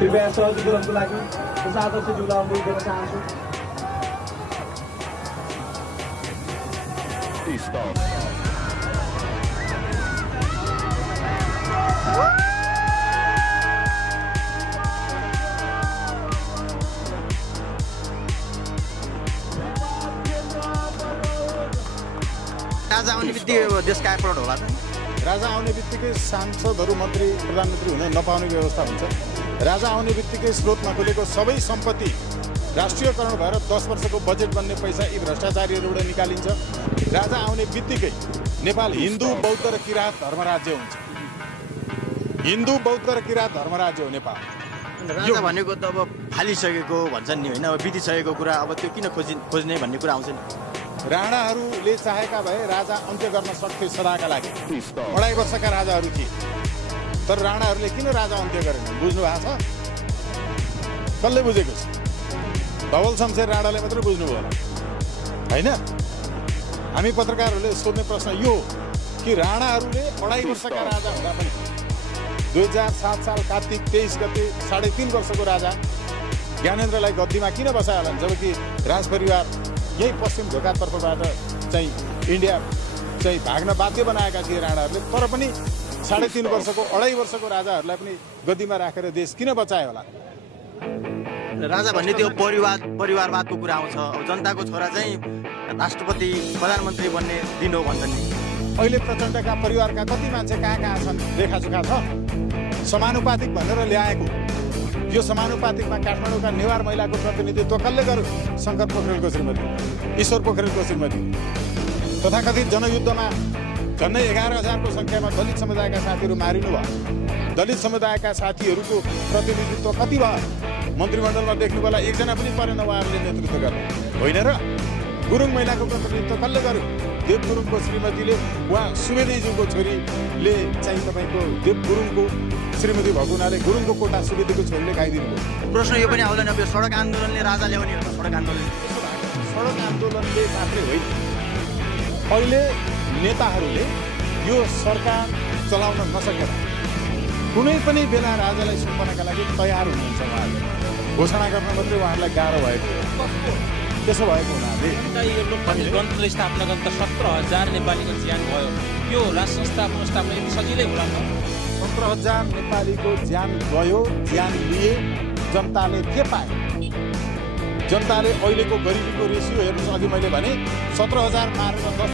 कृपया सहयोगको लागि कोषाध्यक्षज्यूलाई अनुरोध गर्न चाहन्छु। राजा आउने बित्तिकै देश कायपलट होला त। राजा आउने बित्तिकै सांसदहरू मन्त्री प्रधानमन्त्री हुन नपाउने व्यवस्था हुन्छ। राजा आउने बित्तिकै स्रोत नखुलेको सबै सम्पत्ति राष्ट्रियकरण भएर 10 वर्षको बजेट बन्ने पैसा यी भ्रष्टाचारीहरूबाट निकालिन्छ। राजा आउने बित्तिकै नेपाल हिन्दू बौद्ध र किराँत धर्मराज्य हुन्छ। हिन्दू बौद्ध र किराँत धर्मराज्य हो नेपाल। राजा भनेको त अब फालिसकेको भन्छन् नि होइन, अब बितिसकेको कुरा अब त्यो किन खोज्ने भन्ने कुरा आउँछ नि। राणाहरूले चाहेका भए राजा अन्त्य गर्न सक्थे सदाका लागि। 2.5 वर्षका राजाहरू थिए, तर राणाहरूले किन राजा अन्त्य गरेन बुझ्नु भएको छ? कसले बुझेको छ? धवल शमशेर राणाले मात्रै बुझ्नुभयो होला होइन। हामी पत्रकारहरूले सोध्ने प्रश्न यो कि राणाहरूले 2.5 वर्षका राजा हुँदा पनि 2007 साल कार्तिक 23 गते 3.5 वर्षको राजा ज्ञानेन्द्रलाई गद्दीमा किन बसायो होला, जबकि राजपरिवार यही पश्चिम ढोकातर्फबाट चाहिँ इन्डिया चाहिँ भाग्न बाध्य बनाएका थिए राणाहरूले। तर पनि 3.5 वर्षको 2.5 वर्षको राजाहरूलाई पनि गद्दीमा राखेर देश किन बचायो होला? राजा भन्ने त्यो परिवारवादको कुरा आउँछ। अब जनताको छोरा चाहिँ राष्ट्रपति प्रधानमन्त्री बन्ने दिन हो भन्छन् नि। अहिले प्रचण्डका परिवारका कति मान्छे कहाँ छन् लेखाजोखा छ? समानुपातिक भनेर ल्याएको यो समानुपातिकमा काठमाडौँका नेवार महिलाको प्रतिनिधित्व कसले गर्यो? शङ्कर पोखरेलको श्रीमती, ईश्वर पोखरेलको श्रीमती। तथाकथित जनयुद्धमा झन्डै 11,000को सङ्ख्यामा दलित समुदायका साथीहरू मारिनु भयो। दलित समुदायका साथीहरूको प्रतिनिधित्व कति भयो? मन्त्रीमण्डलमा देख्नु होला एकजना पनि परेन उहाँहरूले नेतृत्व गर्ने होइन र? गुरुङ महिलाको प्रतिनिधित्व कसले गर्यो? देव गुरुङको श्रीमतीले, उहाँ सुवेदीज्यूको छोरीले चाहिँ तपाईँको देव गुरुङको श्रीमती भएको हुनाले गुरुङको कोटा सुवेदीको छोरीले खाइदिनु भयो। प्रश्न यो पनि आउँदैन, यो सडक आन्दोलनले राजा ल्याउने हो? सडक आन्दोलनले मात्रै होइन, अहिले नेताहरूले यो सरकार चलाउन नसकेर कुनै पनि बेला राजालाई सुम्पनका लागि तयार हुनुहुन्छ। उहाँहरूले घोषणा गर्न मात्रै उहाँहरूलाई गाह्रो भएको हो। त्यसो भएको हुनाले यो लोकतान्त्रिक गणतन्त्र स्थापना गर्न त 17,000 नेपालीको ज्यान भयो। यो राष्ट्र स्थापना यति सजिलै होला त? 17,000 नेपालीको ज्यान गयो, ज्यान लिए, जनताले के पाए? जनताले अहिलेको गरिबीको रेसियो हेर्नुहोस्। अघि मैले भने 17,000 मारेर 10